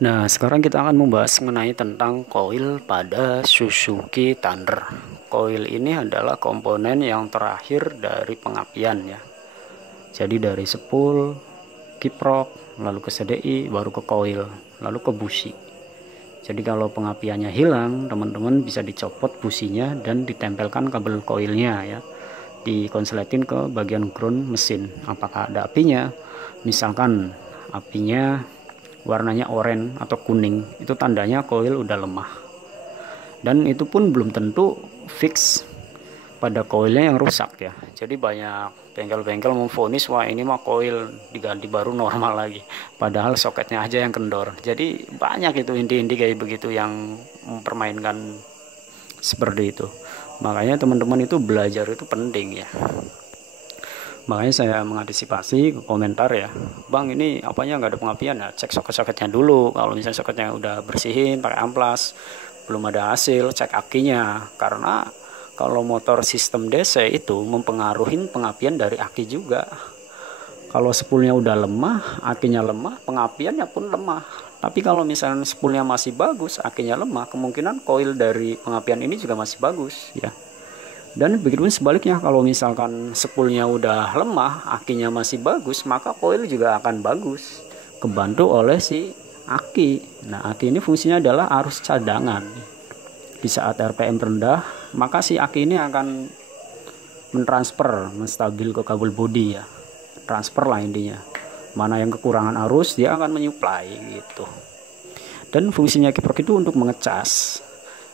Nah, sekarang kita akan membahas mengenai tentang koil pada Suzuki Thunder. Koil ini adalah komponen yang terakhir dari pengapian ya. Jadi dari spool, kiprok, lalu ke CDI, baru ke koil, lalu ke busi. Jadi kalau pengapiannya hilang, teman-teman bisa dicopot businya dan ditempelkan kabel koilnya ya. Dikonsletin ke bagian ground mesin. Apakah ada apinya? Misalkan apinya warnanya oranye atau kuning, itu tandanya koil udah lemah. Dan itu pun belum tentu fix pada koilnya yang rusak ya. Jadi banyak bengkel-bengkel memvonis wah ini mah koil diganti baru normal lagi, padahal soketnya aja yang kendor. Jadi banyak itu inti-inti kayak begitu yang mempermainkan seperti itu. Makanya teman-teman itu belajar itu penting ya. Makanya saya mengantisipasi ke komentar ya, bang ini apanya nggak ada pengapian ya, cek soket-soketnya dulu. Kalau misalnya soketnya udah bersihin pakai amplas belum ada hasil, cek akinya. Karena kalau motor sistem DC itu mempengaruhi pengapian dari aki juga. Kalau spoolnya udah lemah, akinya lemah, pengapiannya pun lemah. Tapi kalau misalnya spoolnya masih bagus, akinya lemah, kemungkinan koil dari pengapian ini juga masih bagus ya. Dan begitu pun sebaliknya, kalau misalkan spoolnya udah lemah, akinya masih bagus, maka koil juga akan bagus, kebantu oleh si aki. Nah, aki ini fungsinya adalah arus cadangan. Di saat RPM rendah, maka si aki ini akan menstabil ke kabel bodi ya. Transfer lah intinya. Mana yang kekurangan arus, dia akan menyuplai gitu. Dan fungsinya kiprok itu untuk mengecas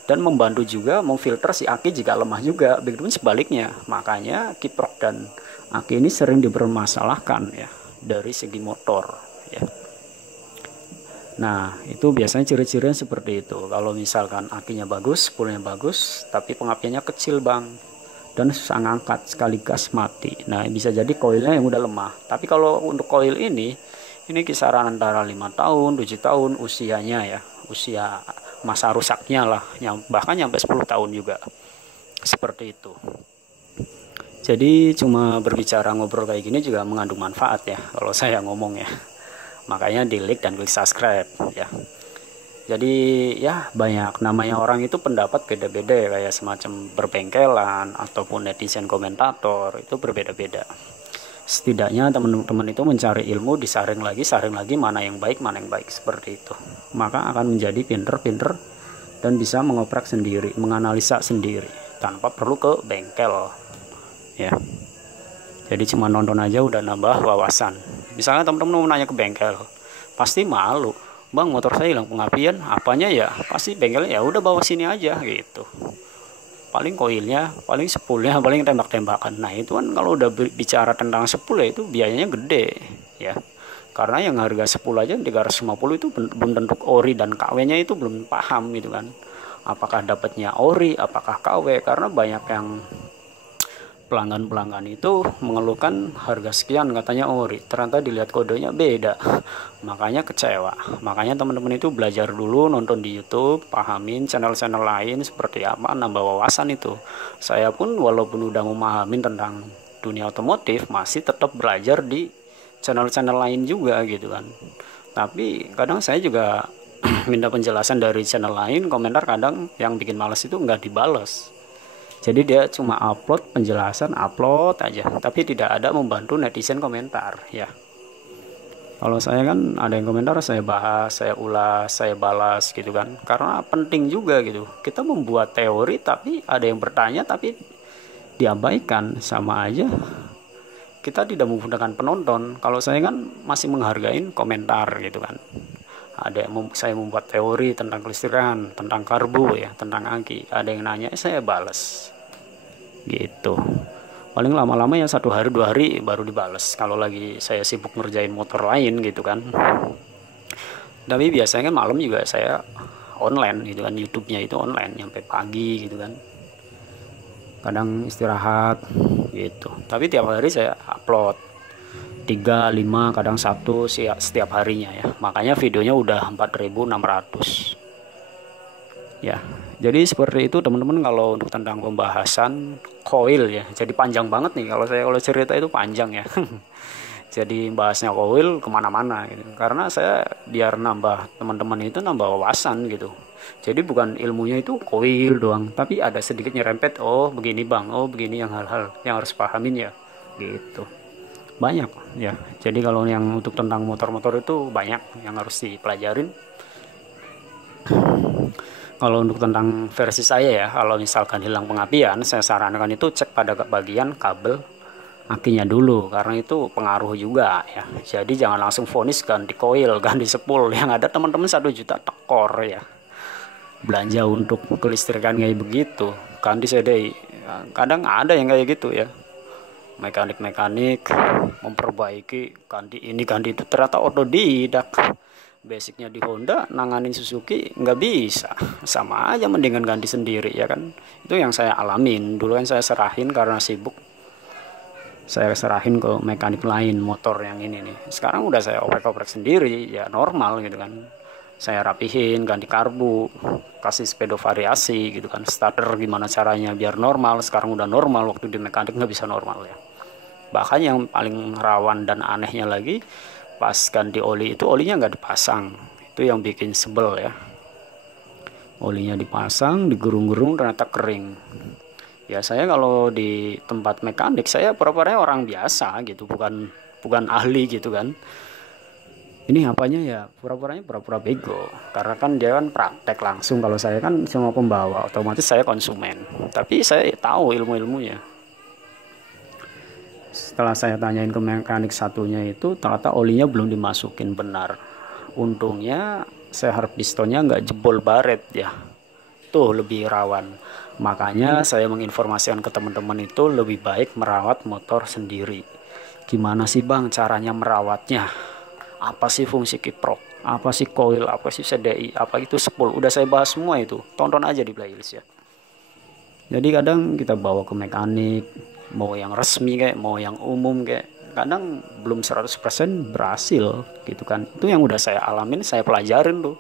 dan membantu juga memfilter si aki jika lemah juga. Begitupun sebaliknya. Makanya kiprok dan aki ini sering dipermasalahkan ya dari segi motor ya. Nah, itu biasanya ciri-cirinya seperti itu. Kalau misalkan akinya bagus, spoolnya bagus, tapi pengapiannya kecil bang, dan susah ngangkat, sekali gas mati. Nah, bisa jadi koilnya yang udah lemah. Tapi kalau untuk koil ini kisaran antara 5 tahun, 7 tahun usianya ya. Usia masa rusaknya lah, bahkan sampai 10 tahun juga. Seperti itu. Jadi cuma berbicara ngobrol kayak gini juga mengandung manfaat ya, kalau saya ngomong ya. Makanya di like dan klik subscribe ya. Jadi ya banyak, namanya orang itu pendapat beda-beda ya, kayak semacam berbengkelan ataupun netizen komentator itu berbeda-beda. Setidaknya teman-teman itu mencari ilmu, disaring lagi mana yang baik seperti itu. Maka akan menjadi pinter-pinter dan bisa mengoprek sendiri, menganalisa sendiri tanpa perlu ke bengkel ya. Jadi cuma nonton aja udah nambah wawasan. Misalnya teman-teman mau nanya ke bengkel, pasti malu, bang motor saya hilang pengapian, apanya ya? Pasti bengkelnya ya udah bawa sini aja gitu. Paling koilnya, paling spoolnya, paling tembak-tembakan. Nah itu kan kalau udah bicara tentang spool ya itu biayanya gede ya. Karena yang harga spool aja 350 itu belum tentu ori, dan KW-nya itu belum paham gitu kan. Apakah dapatnya ori, apakah KW, karena banyak yang pelanggan-pelanggan itu mengeluhkan harga sekian katanya ori, ternyata dilihat kodenya beda, makanya kecewa. Makanya teman-teman itu belajar dulu, nonton di YouTube, pahamin channel-channel lain seperti apa, nambah wawasan itu. Saya pun walaupun udah memahami tentang dunia otomotif, masih tetap belajar di channel-channel lain juga gitu kan. Tapi kadang saya juga minta penjelasan dari channel lain, komentar kadang yang bikin males itu nggak dibales. Jadi dia cuma upload penjelasan, upload aja, tapi tidak ada membantu netizen komentar ya. Kalau saya kan ada yang komentar, saya bahas, saya ulas, saya balas gitu kan. Karena penting juga gitu. Kita membuat teori tapi ada yang bertanya tapi diabaikan, sama aja kita tidak menggunakan penonton. Kalau saya kan masih menghargai komentar gitu kan. Ada yang saya membuat teori tentang kelistrikan, tentang karbu ya, tentang aki. Ada yang nanya, saya balas gitu. Paling lama-lama ya 1 hari 2 hari baru dibales kalau lagi saya sibuk ngerjain motor lain gitu kan. Tapi biasanya kan malam juga saya online gitu kan, YouTube-nya itu online sampai pagi gitu kan. Kadang istirahat gitu. Tapi tiap hari saya upload 3, 5, kadang 1 setiap harinya ya. Makanya videonya udah 4.600 ya. Jadi seperti itu teman-teman kalau untuk tentang pembahasan koil ya. Jadi panjang banget nih kalau cerita itu panjang ya. jadi bahasnya koil kemana-mana gitu. Karena saya biar nambah teman-teman itu nambah wawasan gitu. Jadi bukan ilmunya itu koil doang, tapi ada sedikit nyerempet, oh begini bang, oh begini yang hal-hal yang harus pahamin ya gitu. Banyak ya. Jadi kalau yang untuk tentang motor-motor itu banyak yang harus dipelajarin. Kalau untuk tentang versi saya ya, kalau misalkan hilang pengapian, saya sarankan itu cek pada bagian kabel akinya dulu, karena itu pengaruh juga ya. Jadi jangan langsung vonis ganti koil, ganti sepul. Yang ada teman-teman 1 juta tekor ya. Belanja untuk kelistrikan kayak begitu, ganti CDI. Kadang ada yang kayak gitu ya. Mekanik-mekanik memperbaiki, ganti ini ganti itu, ternyata otodidak. Basicnya di Honda, nanganin Suzuki nggak bisa, sama aja mendingan ganti sendiri ya kan. Itu yang saya alamin dulu kan, saya serahin karena sibuk, saya serahin ke mekanik lain motor yang ini nih. Sekarang udah saya oprek-oprek sendiri ya, normal gitu kan. Saya rapihin, ganti karbu, kasih speedo variasi gitu kan, starter gimana caranya biar normal. Sekarang udah normal, waktu di mekanik nggak bisa normal ya. Bahkan yang paling rawan dan anehnya lagi, pas ganti oli itu olinya nggak dipasang. Itu yang bikin sebel ya. Olinya dipasang, digurung-gurung ternyata kering. Ya saya kalau di tempat mekanik saya pura-pura orang biasa gitu, bukan ahli gitu kan. Ini apanya ya, pura-puranya pura-pura bego, karena kan dia kan praktek langsung. Kalau saya kan cuma pembawa, otomatis saya konsumen, tapi saya tahu ilmu-ilmunya. Setelah saya tanyain ke mekanik satunya itu, ternyata olinya belum dimasukin benar. Untungnya seher pistonnya nggak jebol baret ya, tuh lebih rawan. Makanya saya menginformasikan ke teman-teman itu lebih baik merawat motor sendiri. Gimana sih bang caranya merawatnya? Apa sih fungsi kiprok? Apa sih coil? Apa sih CDI? Apa itu spool? Udah saya bahas semua itu. Tonton aja di playlist ya. Jadi kadang kita bawa ke mekanik, mau yang resmi kayak, mau yang umum kayak, kadang belum 100% berhasil gitu kan. Itu yang udah saya alamin, saya pelajarin tuh.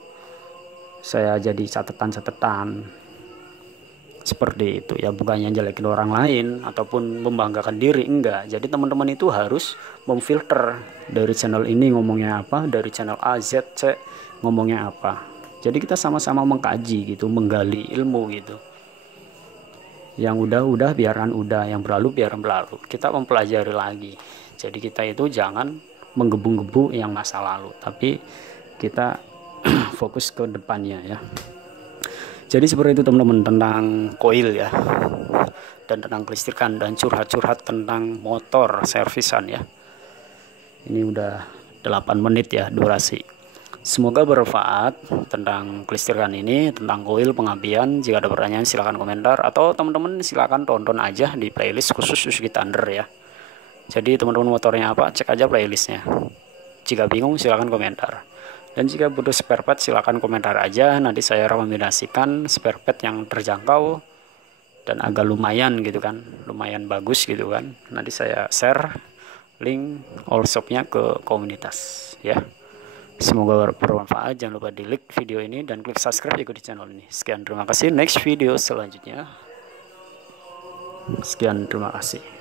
Saya jadi catatan-catatan. Seperti itu ya, bukannya jelekin orang lain ataupun membanggakan diri, enggak. Jadi teman-teman itu harus memfilter dari channel ini ngomongnya apa, dari channel A, Z, C ngomongnya apa. Jadi kita sama-sama mengkaji gitu, menggali ilmu gitu. Yang udah biaran udah, yang berlalu biaran berlalu. Kita mempelajari lagi. Jadi kita itu jangan menggebu-gebu yang masa lalu, tapi kita fokus ke depannya ya. Jadi seperti itu teman-teman tentang koil ya, dan tentang kelistrikan, dan curhat-curhat tentang motor servisan ya. Ini udah 8 menit ya durasi. Semoga bermanfaat tentang kelistrikan ini, tentang koil pengapian. Jika ada pertanyaan silahkan komentar, atau teman-teman silahkan tonton aja di playlist khusus Suzuki Thunder ya. Jadi teman-teman motornya apa, cek aja playlistnya. Jika bingung silahkan komentar. Dan jika butuh spare part silahkan komentar aja, nanti saya rekomendasikan spare part yang terjangkau dan agak lumayan gitu kan, lumayan bagus gitu kan. Nanti saya share link all shopnya ke komunitas ya. Semoga bermanfaat, jangan lupa di like video ini dan klik subscribe juga di channel ini. Sekian, terima kasih, next video selanjutnya. Sekian, terima kasih.